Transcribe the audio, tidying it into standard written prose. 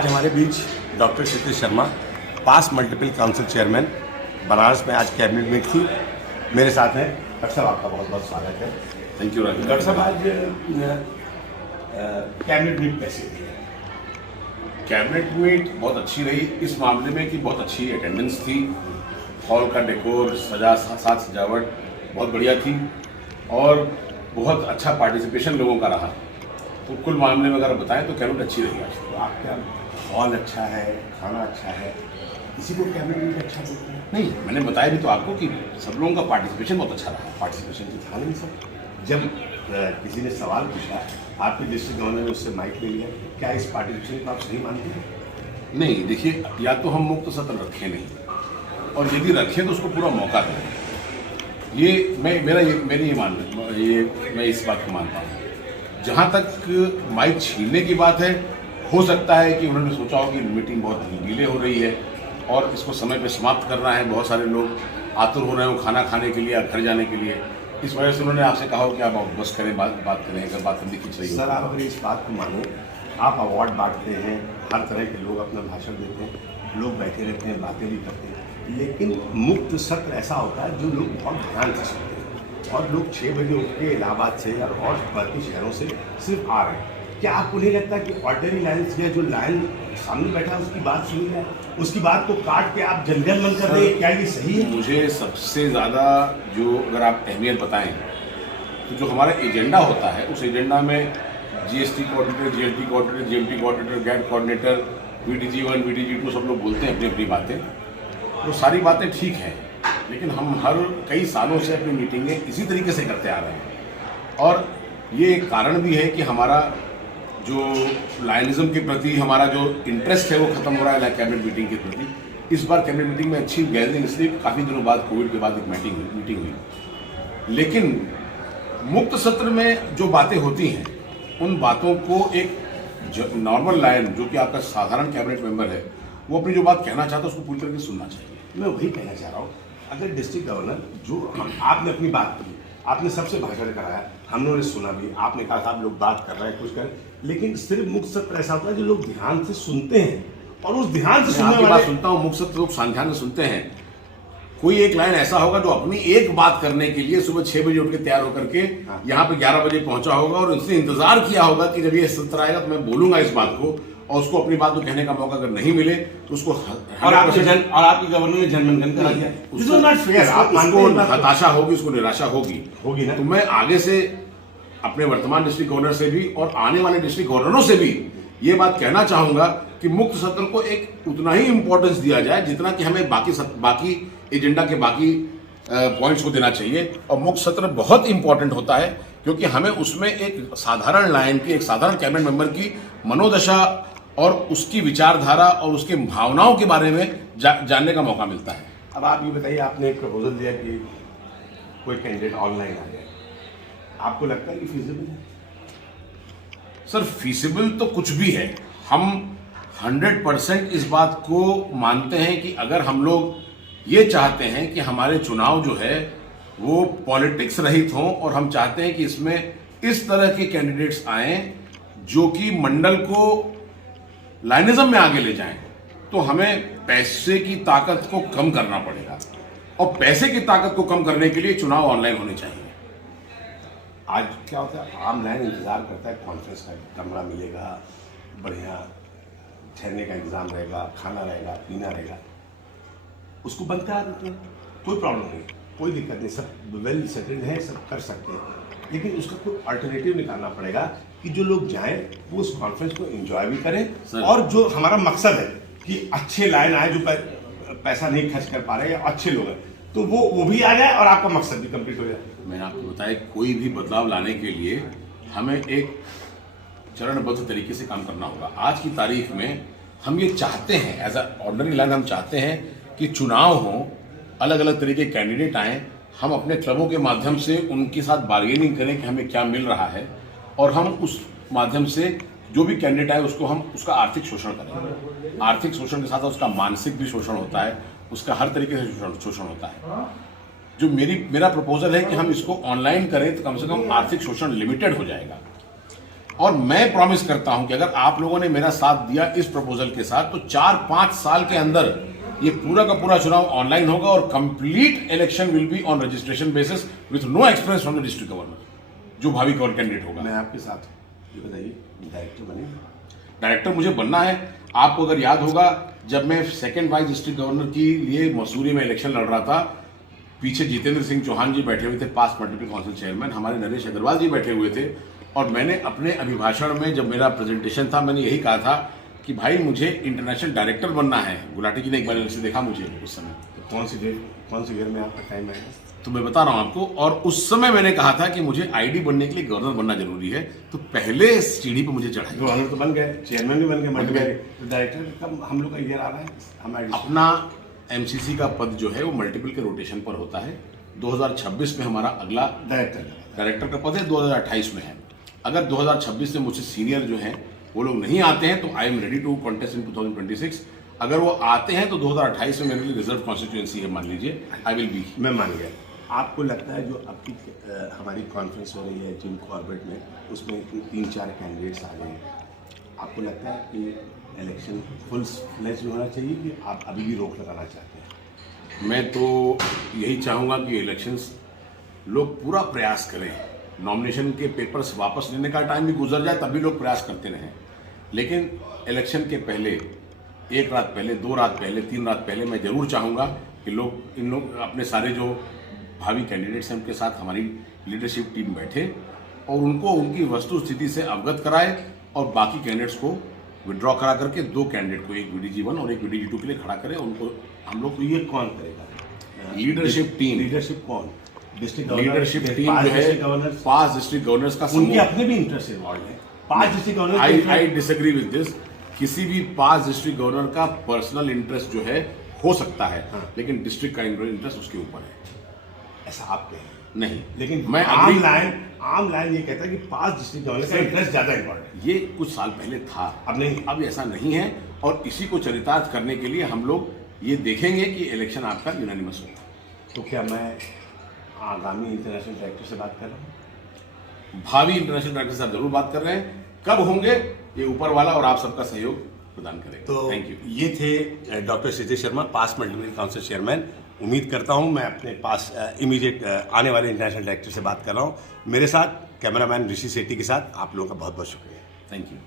आज हमारे बीच डॉक्टर क्षितिज शर्मा, पास multiple council chairman, Banaras में आज कैबिनेट मीट थी। मेरे साथ हैं डॉक्टर साहब, आपका बहुत बहुत स्वागत है। Thank you Raju. डॉक्टर साहब, आज कैबिनेट मीट कैसी रही? कैबिनेट मीट बहुत अच्छी रही इस मामले में कि बहुत अच्छी अटेंडेंस थी, हॉल का डेकोर साज सजावट बहुत बढ़िया थी और बहुत अच्छा पार्टिसिपेशन लोगों का रहा। तो कुल मामले में अगर बताएं तो कैबिनेट अच्छी रही आज। तो आपका हॉल अच्छा है, खाना अच्छा है, इसी को कैबिनेट मीट अच्छा बोलते हैं? नहीं, मैंने बताया भी तो आपको कि सब लोगों का पार्टिसिपेशन बहुत अच्छा रहा। पार्टिसिपेशन की था नहीं सर। जब किसी ने सवाल पूछा, आपके डिस्ट्रिक्ट गवर्नर ने उससे माइक ले लिया, क्या इस पार्टिसिपेशन को आप सही मानते हैं? नहीं, देखिए, या तो हम मुक्त सत्र रखें नहीं, और यदि रखें तो उसको पूरा मौका दें। ये मेरी ये मानना, मैं इस बात को मानता हूँ। जहाँ तक माइक छीनने की बात है, हो सकता है कि उन्होंने सोचा हो कि मीटिंग बहुत डिले हो रही है और इसको समय पे समाप्त करना है, बहुत सारे लोग आतुर हो रहे हो खाना खाने के लिए या घर जाने के लिए, इस वजह से उन्होंने आपसे कहा हो कि आप बस करें, बात करें, अगर बात करने की चाहिए। सर, आप अगर इस बात को मानो, आप अवार्ड बांटते हैं, हर तरह के लोग अपना भाषण देते हैं, लोग बैठे रहते हैं, बातें भी करते हैं, लेकिन मुक्त सत्र ऐसा होता है जो लोग बहुत ध्यान से सुनते हैं और लोग 6 बजे उठ के इलाहाबाद से और बाकी शहरों से सिर्फ आ रहे हैं। क्या आपको नहीं लगता कि ऑर्डिनरी लाइन या जो लाइन सामने बैठा है उसकी बात सुनी है, उसकी बात को काट के आप जन मन कर दें? क्या ये सही है? मुझे सबसे ज़्यादा जो अगर आप अहमियत बताएं तो जो हमारा एजेंडा होता है, उस एजेंडा में GST coordinator, GST coordinator, GMT coordinator, गैट कोऑर्डिनेटर, वीडीजी 1, वीडीजी 2 सब लोग बोलते हैं अपनी अपनी बातें। तो सारी बातें ठीक हैं, लेकिन हम हर कई सालों से अपनी मीटिंगें इसी तरीके से करते आ रहे हैं और ये एक कारण भी है कि हमारा जो लायनिज्म के प्रति हमारा जो इंटरेस्ट है वो खत्म हो रहा है कैबिनेट मीटिंग के प्रति। इस बार कैबिनेट मीटिंग में अच्छी गैदरिंग, इसलिए काफ़ी दिनों बाद, कोविड के बाद एक मीटिंग हुई। लेकिन मुक्त सत्र में जो बातें होती हैं, उन बातों को एक नॉर्मल लाइन, जो कि आपका साधारण कैबिनेट मेंबर है, वो अपनी जो बात कहना चाहता है उसको पूरी तरह से सुनना चाहिए। मैं वही कहना चाह रहा हूँ, अगर डिस्ट्रिक्ट गवर्नर जो आपने अपनी बात की, आपने सबसे भाषण कराया, हम लोगों ने सुना भी, आपने कहा आप लोग बात कर रहे हैं, कुछ करें, लेकिन सिर्फ मुक्त सत्र ऐसा होता है जो लोग ध्यान से सुनते हैं और उस ध्यान से सुनने वाले... सुनता हूँ, मुक्त सत्र लोग ध्यान से सुनते हैं। कोई एक लाइन ऐसा होगा जो अपनी एक बात करने के लिए सुबह 6 बजे उठ के तैयार होकर के यहाँ पे 11 बजे पहुंचा होगा और उसने इंतजार किया होगा कि जब ये सत्र आएगा तो मैं बोलूंगा इस बात को, और उसको अपनी बात को कहने का मौका अगर नहीं मिले तो उसको और आपकी गवर्नर ने जनमन करा दिया, उसको हताशा होगी, उसको निराशा होगी ना। तो मैं आगे से अपने वर्तमान डिस्ट्रिक्ट गवर्नर से भी और आने वाले डिस्ट्रिक्ट गवर्नरों से भी ये बात कहना चाहूंगा कि मुक्त सत्र को एक उतना ही इंपॉर्टेंस दिया जाए जितना कि हमें बाकी एजेंडा के बाकी पॉइंट्स को देना चाहिए। और मुक्त सत्र बहुत इंपॉर्टेंट होता है क्योंकि हमें उसमें एक साधारण लाइन की, एक साधारण कैबिनेट मेंबर की मनोदशा और उसकी विचारधारा और उसके भावनाओं के बारे में जानने का मौका मिलता है। अब आप ये बताइए, आपने एक प्रपोजल दिया कि कोई कैंडिडेट ऑनलाइन आ जाए, आपको लगता है कि फीजिबल है? सर, फीजिबल तो कुछ भी है। हम 100% इस बात को मानते हैं कि अगर हम लोग ये चाहते हैं कि हमारे चुनाव जो है वो पॉलिटिक्स रहित हों और हम चाहते हैं कि इसमें इस तरह के कैंडिडेट्स आएं जो कि मंडल को लाइनिज्म में आगे ले जाएं, तो हमें पैसे की ताकत को कम करना पड़ेगा और पैसे की ताकत को कम करने के लिए चुनाव ऑनलाइन होने चाहिए। आज क्या होता है, आम लाइन इंतजार करता है, कॉन्फ्रेंस का कमरा मिलेगा, बढ़िया ठहरने का इंतजाम रहेगा, खाना रहेगा, पीना रहेगा, उसको बंद करा देते हैं, कोई प्रॉब्लम नहीं, कोई दिक्कत नहीं, सब वेल सेटल्ड है, सब कर सकते हैं। लेकिन उसका कोई अल्टरनेटिव निकालना पड़ेगा कि जो लोग जाएं वो उस कॉन्फ्रेंस को एंजॉय भी करें और जो हमारा मकसद है कि अच्छे लाइन आए, जो पैसा नहीं खर्च कर पा रहे हैं, अच्छे लोग हैं, तो वो भी आ जाए और आपका मकसद भी कंप्लीट हो जाए। मैंने आपको बताया, कोई भी बदलाव लाने के लिए हमें एक चरणबद्ध तरीके से काम करना होगा। आज की तारीख में हम ये चाहते हैं, एज अ ऑर्डिनरी लाइन हम चाहते हैं कि चुनाव हो, अलग अलग तरीके के कैंडिडेट आएँ, हम अपने क्लबों के माध्यम से उनके साथ बार्गेनिंग करें कि हमें क्या मिल रहा है और हम उस माध्यम से जो भी कैंडिडेट आए उसको हम उसका आर्थिक शोषण करें। आर्थिक शोषण के साथ उसका मानसिक भी शोषण होता है, उसका हर तरीके से शोषण होता है। जो मेरा प्रपोजल है कि हम इसको ऑनलाइन करें तो कम से कम आर्थिक शोषण लिमिटेड हो जाएगा। और मैं प्रॉमिस करता हूं कि अगर आप लोगों ने मेरा साथ दिया इस प्रपोजल के साथ, तो 4-5 साल के अंदर ये पूरा का पूरा चुनाव ऑनलाइन होगा और complete election will be on registration basis with no experience from the district governor, जो भावी कैंडिडेट होगा। मैं आपके साथ हूँ। ये बताइए, डायरेक्टर बने? डायरेक्टर मुझे बनना है। आपको अगर याद होगा, जब मैं सेकंड वाइस डिस्ट्रिक्ट गवर्नर के लिए मसूरी में इलेक्शन लड़ रहा था, पीछे जितेंद्र सिंह चौहान जी बैठे हुए थे, पास्ट मल्टीपल काउंसिल चेयरमैन, हमारे नरेश अग्रवाल जी बैठे हुए थे, और मैंने अपने अभिभाषण में, जब मेरा प्रेजेंटेशन था, मैंने यही कहा था कि भाई मुझे इंटरनेशनल डायरेक्टर बनना है। गुलाटी जी ने एक बार से देखा मुझे उस समय। तो कौन सी ईयर में आपका टाइम आएगा? तो मैं बता रहा हूं आपको, और उस समय मैंने कहा था कि मुझे आईडी बनने के लिए गवर्नर बनना जरूरी है, तो पहले सीढ़ी पर मुझे चढ़ाई। गवर्नर तो बन गए, चेयरमैन भी बन गए, तो डायरेक्टर कब हम लोग का ईयर आ रहा है? हम अपना एमसीसी का पद जो है वो मल्टीपल के रोटेशन पर होता है। 2026 में हमारा अगला डायरेक्टर का पद है, 2028 में है। अगर 2026 में मुझसे सीनियर जो हैं वो लोग नहीं आते हैं, तो I am ready to contest in 2026। अगर वो आते हैं तो 2028 में मेरे लिए रिजर्व कॉन्स्टिट्यूएंसी है, मान लीजिए, आई विल बी। मैं मान गया। आपको लगता है जो अब की हमारी कॉन्फ्रेंस हो रही है जिम कॉर्बेट में, उसमें 3-4 कैंडिडेट्स आ गए हैं, आपको लगता है कि इलेक्शन फुल फ्लेज होना चाहिए कि आप अभी भी रोक लगाना चाहते हैं? मैं तो यही चाहूँगा कि इलेक्शंस लोग पूरा प्रयास करें। नॉमिनेशन के पेपर्स वापस लेने का टाइम भी गुजर जाए, तब भी लोग प्रयास करते रहें, लेकिन इलेक्शन के पहले 1 रात पहले, 2 रात पहले, 3 रात पहले मैं जरूर चाहूँगा कि इन लोग अपने सारे जो भावी कैंडिडेट्स हैं उनके साथ हमारी लीडरशिप टीम बैठे और उनको उनकी वस्तु स्थिति से अवगत कराए, और बाकी कैंडिडेट्स को विड्रॉ करा करके 2 कैंडिडेट को, एक VDG1 और एक VDG2 के लिए खड़ा करें। उनको हम लोग तो ये कौन करेगा? Leadership team. लीडरशिप कौन? लीडरशिप टीम जो है 5 डिस्ट्रिक्ट गवर्नर्स का उनके अपने भी इंटरेस्ट इन्वॉल्व है। 5 district governor, I disagree with this. किसी भी 5 डिस्ट्रिक्ट गवर्नर का पर्सनल इंटरेस्ट जो है हो सकता है, लेकिन डिस्ट्रिक्ट का इंटरेस्ट उसके ऊपर है, ऐसा आप कहें नहीं। लेकिन मैं आम लाइन ये कहता है कि 5 डिस्ट्रिक्ट गवर्नर का इंटरेस्ट ज्यादा इंपॉर्टेंट है। ये कुछ साल पहले था, अब नहीं, अब ऐसा नहीं है, और इसी को चरितार्थ करने के लिए हम लोग ये देखेंगे कि इलेक्शन आपका यूनानिमस होगा। तो क्या मैं आगामी इंटरनेशनल डायरेक्टर से बात कर रहा हूँ? भावी इंटरनेशनल डायरेक्टर से आप जरूर बात कर रहे हैं। कब होंगे ये ऊपर वाला और आप सबका सहयोग प्रदान करेगा। तो थैंक यू। ये थे doctor Kshitij Sharma, past multiple council chairman. उम्मीद करता हूँ मैं अपने पास इमीडिएट आने वाले इंटरनेशनल डायरेक्टर से बात कर रहा हूँ। मेरे साथ कैमरामैन ऋषि सेठी के साथ आप लोगों का बहुत बहुत शुक्रिया। Thank you.